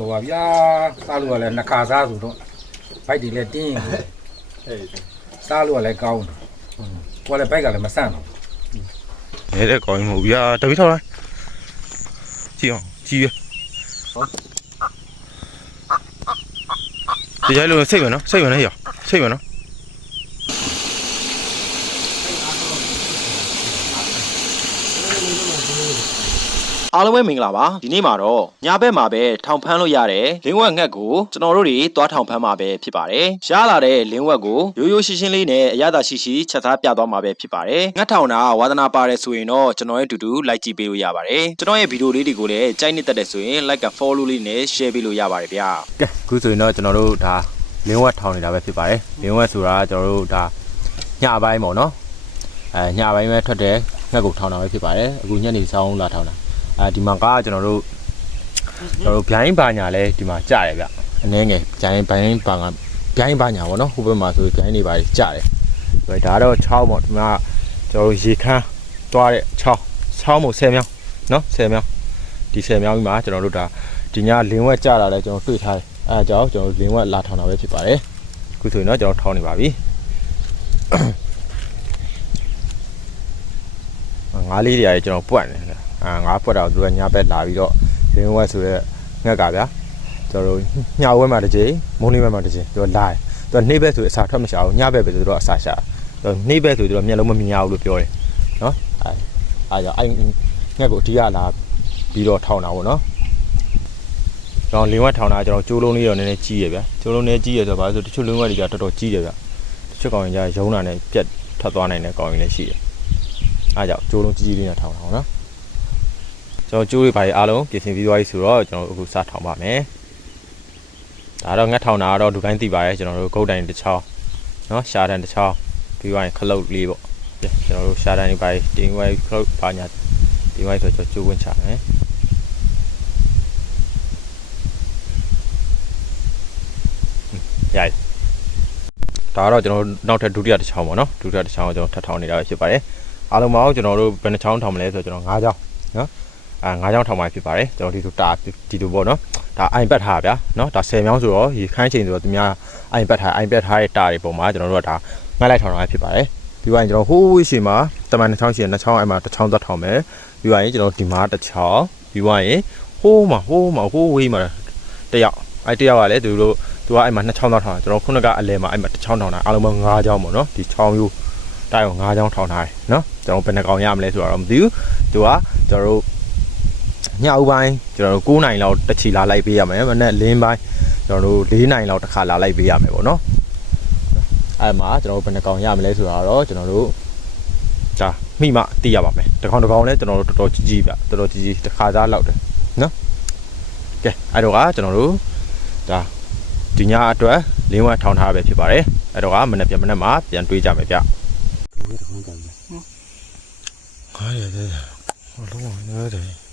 တော်ပါဗျာစားလို့ကလည်းနှစ်ခါစားဆိုတော့ဘိုက်တွေလည်းတင်းရင်ကိုအေးစားလို့ကလည်းကောင်းတယ်ကိုယ်လည်းဘိုက်ကလည်းမဆန့်တော့နေတဲ့ကောင်းမဟုတ်ဗျာတပိထောက်လိုက်ကြည့်အောင်ကြည့်ရဒီကြိုင်လို့စိတ်ဝင်နော်စိတ်ဝင်နေရစိတ်ဝင်နော် အားလုံးပဲမင်္ဂလာပါဒီနေ့မှာတော့ညဘက်မှာပဲထောင်ဖမ်းလို့ရတဲ့လင်းဝက်ငှက်ကိုကျွန်တော်တို့တွေသွားထောင်ဖမ်းမှာပဲဖြစ်ပါတယ်ရလာတဲ့လင်းဝက်ကိုရိုးရိုးရှင်းရှင်းလေးနဲ့အရသာရှိရှိချက်သားပြသွားမှာပဲဖြစ်ပါတယ်ငှက်ထောင်တာဝါသနာပါတယ်ဆိုရင်တော့ကျွန်တော်ရဲ့အတူတူလိုက်ကြည့်ပေးလို့ရပါတယ်ကျွန်တော်ရဲ့ဗီဒီယိုလေးတွေကိုလည်းကြိုက်နှစ်သက်တဲ့ဆိုရင် like က follow လေးနဲ့ share ပေးလို့ရပါတယ်ဗျာကဲခုဆိုရင်တော့ကျွန်တော်တို့ဒါလင်းဝက်ထောင်နေတာပဲဖြစ်ပါတယ်လင်းဝက်ဆိုတာကျွန်တော်တို့ဒါညပိုင်းပေါ့နော်အဲညပိုင်းပဲထွက်တယ်ငှက်ကိုထောင်တာပဲဖြစ်ပါတယ်အခုညနေဆောင်လာထောင်တာ အဲဒီမှာကကျွန်တော်တို့ကျွန်တော်တို့ဗျိုင်းပါညာလဲဒီမှာကြားတယ်ဗျအနည်းငယ်ဗျိုင်းဘိုင်းပါကဗျိုင်းပါညာပေါ့နော်ဟိုဘက်မှာဆိုဗျိုင်းနေပါကြားတယ်ဒါတော့6ပေါ့ဒီမှာကျွန်တော်တို့ရေခမ်းသွားတဲ့6 6မို့10မြောင်းနော်10မြောင်းဒီ10မြောင်းကြီးမှာကျွန်တော်တို့ဒါဒီညလင်းဝက်ကြတာလဲကျွန်တော်တွေ့ထားတယ်အဲအကြောင်းကျွန်တော်လင်းဝက်လာထောင်တာပဲဖြစ်ပါတယ်အခုဆိုရင်တော့ကျွန်တော်ထောင်နေပါပြီငါးလေးတွေရတယ်ကျွန်တော်ပွတ်နေတယ်အာ ငါးပွတ်တော့သူကညဘက်လာပြီးတော့လင်းဝက်ဆိုရက်ငှက်ကဗျာကျွန်တော်တို့ညဝဲမှာတစ်ချိန်မုန်းလေးဘက်မှာတစ်ချိန်သူကလာတယ်သူကနှိမ့်ဘက်ဆိုအစာထွက်မရှာဘူးညဘက်ပဲဆိုတော့အစာရှာတယ်သူနှိမ့်ဘက်ဆိုတော့မျက်လုံးမမြင်ရဘူးလို့ပြောတယ်နော်အဲအားကြောင့်အဲ့ငှက်ကိုအဓိကလာပြီးတော့ထောင်တာပေါ့နော်ကျွန်တော်လင်းဝက်ထောင်တာကျွန်တော်ကျိုးလုံးလေးတော့နည်းနည်းကြီးရဗျာကျိုးလုံးနည်းကြီးရဆိုတော့ဘာလို့ဆိုတချို့လင်းဝက်တွေကတော်တော်ကြီးတယ်ဗျာတချို့ကောင်ရင်ကျရုံးတာနဲ့ပြက်ထွက်သွားနိုင်တဲ့ကောင်ရင်လည်းရှိတယ်အားကြောင့်ကျိုးလုံးကြီးကြီးလေးနဲ့ထောင်တာဟုတ်နော် ကျွန်တော်ကျိုးလေးဘာတွေအားလုံးပြင်ဆင်ပြီးသွားပြီဆိုတော့ကျွန်တော်အခုစထောင်ပါမယ်ဒါတော့ငတ်ထောင်တာကတော့ဒီတိုင်းသိပါတယ်ကျွန်တော်တို့ဂုတ်တိုင်တစ်ချောင်းနော်ရှာတန်တစ်ချောင်းပြီးသွားရင်ခလုတ်လေးပေါ့ကျွန်တော်တို့ရှာတန်လေးပါတင်ဝဲခလုတ်ပါညာဒီဝိုင်းဆိုကျွန်တော်ကျိုးဝင်ချမယ်ရိုက်ဒါကတော့ကျွန်တော်တို့နောက်ထပ်ဒုတိယတစ်ချောင်းပေါ့နော်ဒုတိယတစ်ချောင်းကိုကျွန်တော်ထပ်ထောင်နေတာပဲဖြစ်ပါတယ်အားလုံးပေါင်းကျွန်တော်တို့ဘယ်နှချောင်းထောင်မလဲဆိုတော့ကျွန်တော်၅ချောင်းနော် အာ၅ချောင်းထောင်มาဖြစ်ပါတယ်ကျွန်တော်ဒီလိုတာဒီလိုပေါ့နော်ဒါအိုင်ပတ်ထားဗျာနော်ဒါ10မြောင်းဆိုတော့ဒီခန်းချိန်ဆိုတော့သူများအိုင်ပတ်ထားအိုင်ပတ်ထားတဲ့တာတွေပုံမှာကျွန်တော်တို့ကဒါငှက်လိုက်ထောင်တာဖြစ်ပါတယ်ပြီးရင်ကျွန်တော်ဟိုးဝေးရှိမှာတမန်တစ်ချောင်းရှိရင်နှစ်ချောင်းအဲ့မှာတစ်ချောင်းသက်ထောင်မယ်ပြီးရင်ကျွန်တော်ဒီမှာတစ်ချောင်းပြီးရင်ဟိုးမှာဟိုးမှာဟိုးဝေးမှာတယောက်အဲ့တယောက်ကလည်းသူတို့သူကအဲ့မှာ2ချောင်းတော့ထောင်တာကျွန်တော်ခုနကအလဲမှာအဲ့မှာ1ချောင်းထောင်တာအားလုံးပေါင်း5ချောင်းပေါ့နော်ဒီချောင်းယူတိုက်အောင်5ချောင်းထောင်ထားတယ်နော်ကျွန်တော်ဘယ်နှကောင်ရမလဲဆိုတော့မသိဘူးသူကကျွန်တော်တို့ ညအုပ်ပိုင်းကျွန်တော်တို့9နိုင်လောက်တစ်ချီလာလိုက်ပေးရမယ်မနေ့လင်းပိုင်းကျွန်တော်တို့4နိုင်လောက်တစ်ခါလာလိုက်ပေးရမယ်ပေါ့နော်အဲ့မှာကျွန်တော်တို့ဘယ်နှကောင်ရမလဲဆိုတော့ကျွန်တော်တို့ဒါမိမသိရပါမယ်တစ်ကောင်တစ်ကောင်လဲကျွန်တော်တို့တော်တော်ကြီးကြီးပြတော်တော်ကြီးကြီးတစ်ခါသားလောက်တယ်နော်ကဲအဲ့တော့ကကျွန်တော်တို့ဒါဒီညအတွက်လင်းဝက်ထောင်ထားပဲဖြစ်ပါတယ်အဲ့တော့ကမနေ့ပြန်မနေ့မှာပြန်တွေးကြမယ်ဗျဒီကောင်တမ်းတယ်ဟာရတဲ့ဟောလုံးဝနေတယ်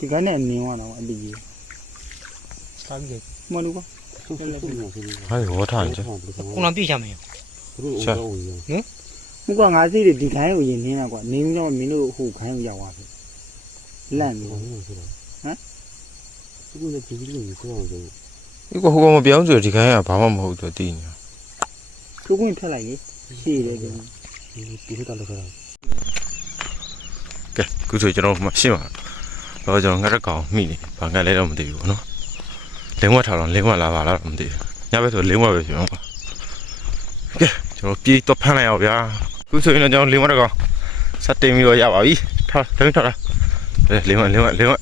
ဒီကနေ့နင်းသွားတော့အလီကြီးစားပြီးမလို့ကဆုပ်ဆုပ်ဆုပ်နေတယ်ဟာရောထားကြခုနပြချမယ်သူတို့အော်ဝင်ရောဟုတ်ကငါစီးတယ်ဒီခိုင်းကိုရင်နင်းတာကွာနင်းတော့မင်းတို့ဟိုခိုင်းကိုရောက်သွားပြီလန့်နေဟမ်ဆိုတော့ဟမ်သူကလည်းဒီလိုမျိုးကိုအောင်ဆိုဒီကဟိုကမပြောင်းဆိုဒီခိုင်းကဘာမှမဟုတ်သူတည်နေသူကွင်းထွက်လိုက်လေရှေ့တယ်ကွာဒီဒီတော့လည်းခါကဲခုဆိုကျွန်တော်မှရှင်းပါ တော့ကျွန်တော်ငါရက်ကောင်မိနေဘာငါလဲတော့မသိဘူးနော်လင်းဝက်ထောင်တော့လင်းဝက်လာပါလားမသိဘူးညဘက်ဆိုလင်းဝက်ပဲဖြစ်မှာပါကဲကျွန်တော်ပြေးတော့ဖမ်းလိုက်အောင်ဗျာခုဆိုရင်တော့ကျွန်တော်လင်းဝက်ကောင်စတင်ပြီးတော့ရပါပြီထားလင်းထားတာလင်းဝက်လင်းဝက်လင်းဝက်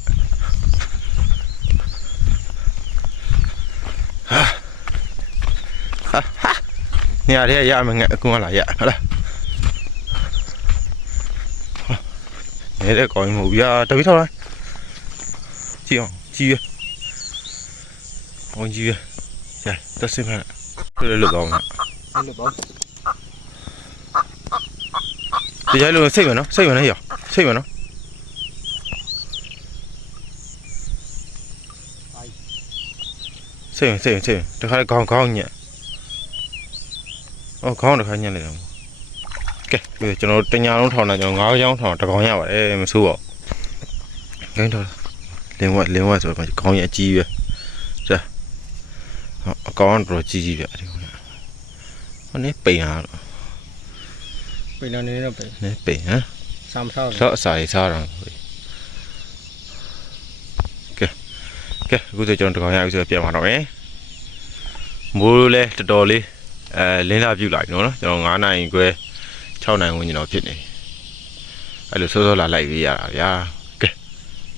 နေရာထဲရမယ်ငါအကူကလာရဟုတ်လားနေတဲ့ကောင်းမဟုတ်ဗျာတပိထောက်လို က်ကြည့်အောင်ကြည့်ရအောင်ကြည့်ရရတက်စင်ဖက်ပြည့်လို့ကောင်းမှာအဲ့လိုပေါ့ဒီရိုက်လို့စိတ်ဝင်နော်စိတ်ဝင်နေရစိတ်ဝင်နော်စိတ်ဝင်စိတ်ဝင်စိတ်ဝင်တခါခေါင်းခေါင်းညက်အော်ခေါင်းတခါညက်လိုက်တော့ကဲဒီကျွန်တော်တညာလုံးထောင်တာကျွန်တော်9ချောင်းထောင်တကောင်ရပါတယ်မဆိုးပါဘူးဂိမ်းထောင် လင်းဝက်လင်းဝက်ဆိုတော့ခေါင်းရအကြီးပဲအကောင်ကတော့ကြီးကြီးပြဒီကောင်ဟိုနေပိန်ရတော့ပိန်နေနေတော့ပိန်နေပိန်ဟမ်စမ်းဆောက်တော့အစာရေးစားတော့ကဲကဲအခုဆိုကျွန်တော်တကောင်ရအောင်ဆိုပြန်มาတော့မယ်မိုးလဲတော်တော်လေးအဲလင်းလာပြုတ်လာပြီနော်ကျွန်တော်9နိုင်ခွဲ6နိုင်ဝန်းကျင်တော့ဖြစ်နေအဲ့လိုစောစောလာလိုက်ပြီးရတာဗျာကဲ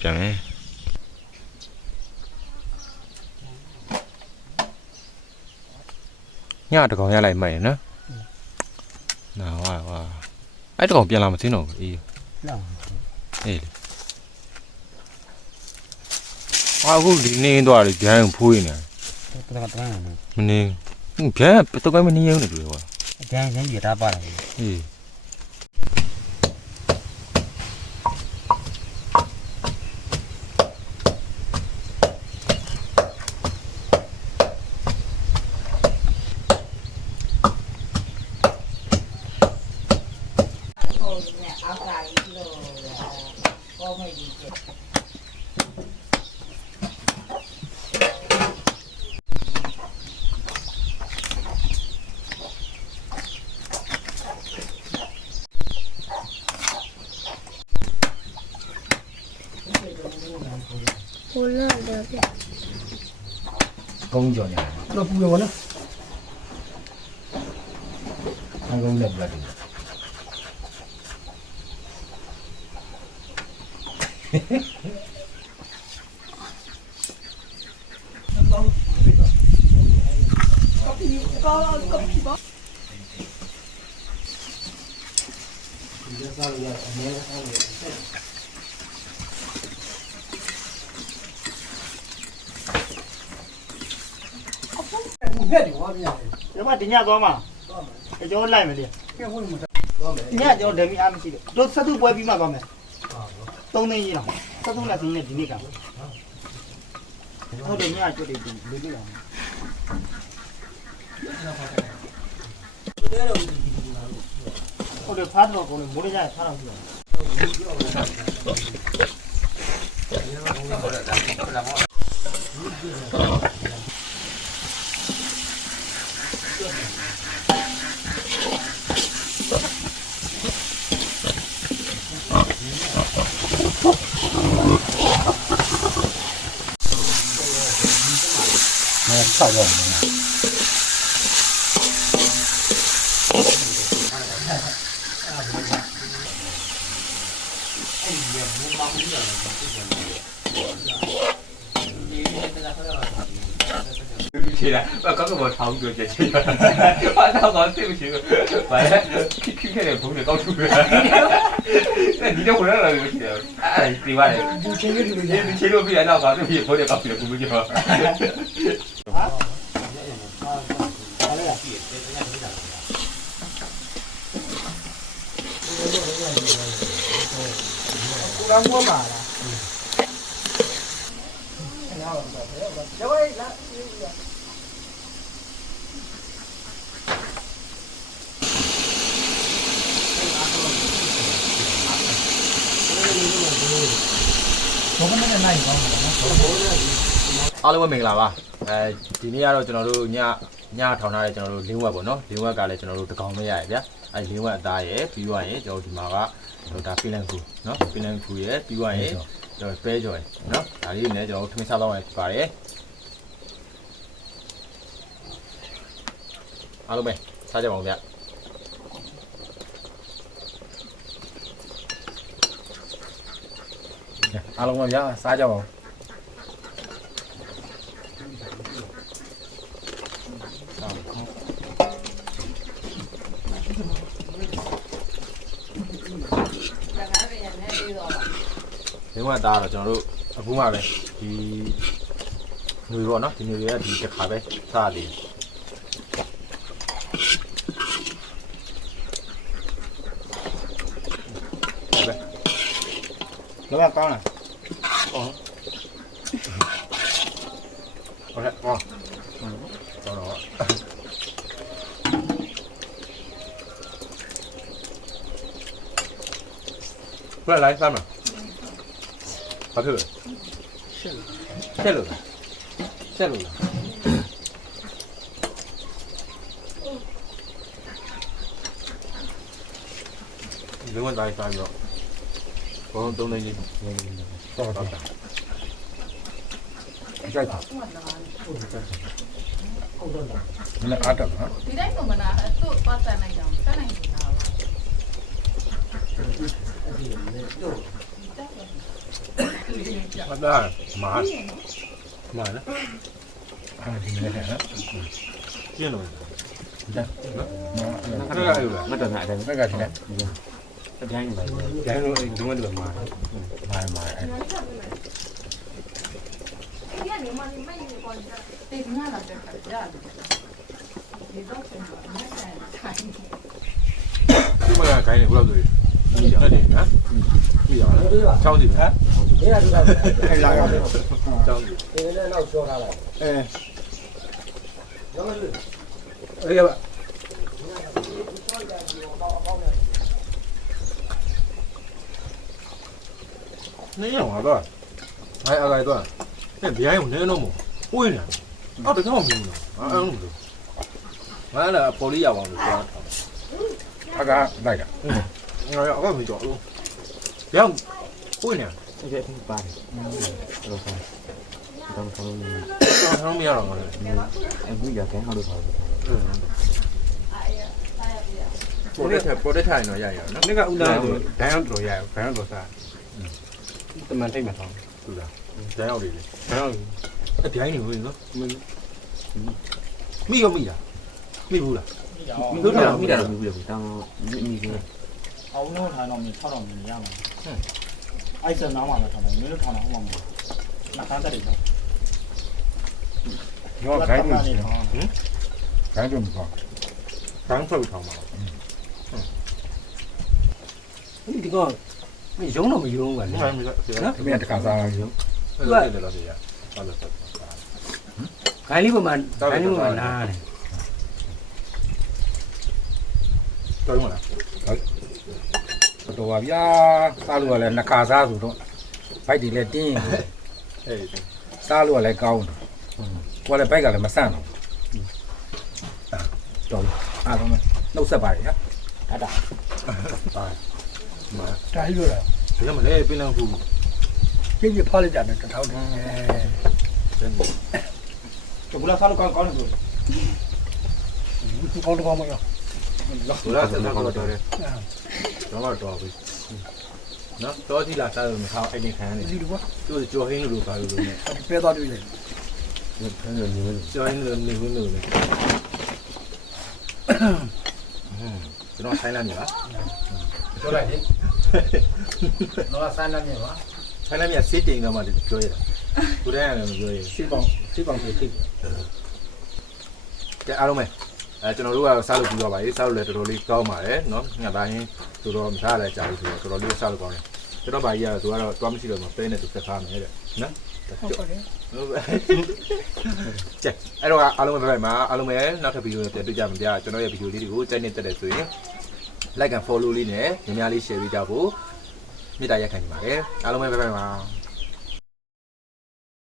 ပြန်မယ် ညတကောင်ရလိုက်မှတ်ရနော်နာဝါဝါအဲ့တကောင်ပြန်လာမသိတော့ဘူးအေးလောက်အေးလေအာအခုဒီနေသွားတယ်ဗျမ်းကိုဖိုးနေတယ်တကတကနော်မနေဘူးဗျမ်းတော့ပဲမနေရုံနဲ့တူတယ်ကွာအကျန်းကျန်းရတာပါတယ်အေး 몰라 여기. 공전이야. 그 너 구경하나? 한국 내버려. 이제 살이야, 내가 살이야. အကုန်းလည်းပြတ်တယ်ဒီမှာဒီညသွားမှာကျွန်တော်လိုက်မယ်လေဒီညကျွန်တော်ဒမီအားမရှိလို့တို့ဆက်သူပွဲပြီးမှသွားမယ်သုံးသိန်းကြီးတော့ဆက်သူလက်စင်းနဲ့ဒီနေ့ကဟုတ်တယ်ညကျွတ်တယ်ဒီလေးလေးဟုတ်တယ်ဖားတော့ကောင်းတယ်မိုးရရဖားတော့ပြီးတော့ 差不多我看哎呀我马虎我对不起了我刚刚对不起了喂 qq 的同学刚出门那你就回来了也不行哎另外。的你你去隔壁原料吧这不有玻璃吧别不会去吧啊？好嘞谢谢谢谢谢不敢摸嘛小薇来 နဲ့နိုင်ကောင်းတယ်နော်အားလုံးပဲမင်္ဂလာပါအဲဒီနေ့ကတော့ကျွန်တော်တို့ညညထောင်ထားတဲ့ကျွန်တော်တို့လင်းဝက်ပေါ့နော်လင်းဝက်ကလည်းကျွန်တော်တို့တကောင်မရရဗျာအဲလင်းဝက်အသားရယ်ပြီးသွားရင်ကျွန်တော်ဒီမှာကဒါပင်လန်ကူနော်ပင်လန်ကူရယ်ပြီးသွားရင်ကျွန်တော်ပဲကြော်ရယ်နော်ဒါလေးနဲ့ကျွန်တော်တို့ထမင်းစားတော့ရဖြစ်ပါတယ်အားလုံးပဲစားကြပါဦးဗျာ အားလုံးပဲဗျာစားကြပါဦးဒီမှာဒါတော့ကျွန်တော်တို့အခုမှပဲဒီမျိုးပေါ့နော်ဒီမျိုးတွေကဒီတစ်ခါပဲစားလေလောကကောင်းလား ဟုတ်ကဲ့ဟောတော့တော့ဘယ်လိုက်စမ်းမဘာဖြစ်လဲရှက်လို့ရှက်လို့ဆက်လို့လားလင်းဝတိုင်းစားပြီးတော့ဘောလုံးသုံးနေကြီး တော့တော့ကြိုက်တာမနေ့အားတော့နော်ဒီတိုင်းဆိုမနာသူ့ပတ်တန်နိုင်ကြအောင်တတ်နိုင်နေတာပါမသားမာမာနော်အားဒီနေ့နဲ့နော်ကျင်းလို့ဒါအဲ့ဒါအဲ့လိုမတော်တာအဲ့ဘက်ကဒီနေ့အတိုင်းပါကျန်လို့ဒီမှာတော့မှာမှာမှာ အဲ့တေးနာလာတဲ့ခါကျရတယ်ဒီတော့ပြန်တော့မဆိုင်ထိုင်ဒီမှာခိုင်းနေဘယ်လိုလဲဟုတ်တယ်နော်ပြီးရလားချောင်းစီဟမ်အဲ့လာရအောင်ချောင်းစီအဲအေးပါ နေရမှာတော့အဲ့အလိုက်တော့အဲ့ဗျာရုံနေတော့မဝေးနေအော်တကောင်းမင်းတော့အဲ့လိုလို့ငါလည်းပေါ်လေးရအောင်လို့ပြောတာအကလိုက်တာငါရအောင်မကြောက်လို့ဗျာဝေးနေအဲ့ဒါပါတယ်တော့ဆောင်းတော့ဆောင်းလို့တော့ဆောင်းမရတော့ဘူးလေအခုရကန်ဟောလို့ပါပေါ်တဲ့ပေါ်တဲ့ထိုင်တော့ရရနော်နေ့ကဦးလာဆိုဒိုင်းအောင်တော်ရဘယ်အောင်တော်စား တမန်ထိတ်မှာတော့သူလားကျန်ရောက်လေလေဘယ်အောင်အဲ့ဗျာနေဝင်နော်မိရောမိလားမိဘူးလားမိတော့မိတာမိဘူးလေတောင်းမိမိကအောင်လို့ထားတော့မြင်6တော့မြင်ရမှာဟမ်အဲ့စနားမှာလည်းထားတယ်မင်းတို့ထားတော့ဟောမှာမဟုတ်နာခန်းတက်တယ်တော့ရောခိုင်းလို့နေတော့ခိုင်းလို့မပေါ့တန်းထုတ်ထောင်းပါဒီကော မရုံတော့မရုံပါလေဘာမှမလုပ်ဘူးနော်ဒီမြတ်တခါစားလိုက်ရုံသူကလည်းတော့ရဟုတ်လားခိုင်းလေးပေါ်မှာခိုင်းလေးပေါ်မှာနားတယ်တော်ရမလားတော်ပါဗျာစားလို့လည်းနှစ်ခါစားဆိုတော့ဘိုက်တွေလည်းတင်းအေးစားလို့လည်းကောင်းတယ်ကိုယ်လည်းဘိုက်ကလည်းမဆန့်တော့တော်အားလုံးနှုတ်ဆက်ပါရဟာဒါတာ မာတာဟိလို့လားဒါမှလည်းပြင်လန်းခုပြည့်ပြဖားလိုက်ကြတယ်တထောက်တည်းကျန်တကူလာစားလို့ကောင်းကောင်းတယ်ဆိုကောင်းတော့မရောဆိုတော့ဆက်တော့တော်တယ်တော့တော့ပြီနော်တော်ကြည့်လာစားလို့မထားအဲ့ဒီခံရတယ်ဒီလိုပါသူကြော်ဟင်းလို့ပါလို့နဲ့ပဲသွားတွေ့တယ်ခန်းလို့နေလို့ကြော်ဟင်းလို့နေဝင်လို့လေကျွန်တော်ဆိုင်လာမြလားပြောလိုက်လေ တော့ဆန်းနေမှာဆိုင်လာမြစစ်တိန်တော့မှပြောရတာကိုယ်တည်းရတယ်မပြောရစီပေါင်းစီပေါင်းဖြစ်ဖြစ်ကဲအားလုံးပဲအဲကျွန်တော်တို့ကစားလို့ပြီးတော့ပါပြီစားလို့လည်းတော်တော်လေးကောင်းပါတယ်နော်ငါသားရင်ဆိုတော့မစားရတဲ့ကြာပြီဆိုတော့တော်တော်လေးစားလို့ကောင်းတယ်ကျွန်တော်ဗာကြီးကတော့သူကတော့တွားမရှိတော့မှပဲနဲ့သူဆက်စားမယ်တဲ့နော်ဟုတ်ပါတယ်ဟုတ်ပဲကျက်အဲ့တော့အားလုံးပဲဘယ်မှာအားလုံးပဲနောက်ထပ်ဗီဒီယိုတွေပြန်တွေ့ကြမှာဗျာကျွန်တော်ရဲ့ဗီဒီယိုလေးတွေကိုကြိုက်နေတက်တယ်ဆိုရင် like and follow လေးနဲ့များများလေး share ပေးကြဖို့မေတ္တာရက်ခံနေပါတယ်အားလုံးပဲဘယ်မှာ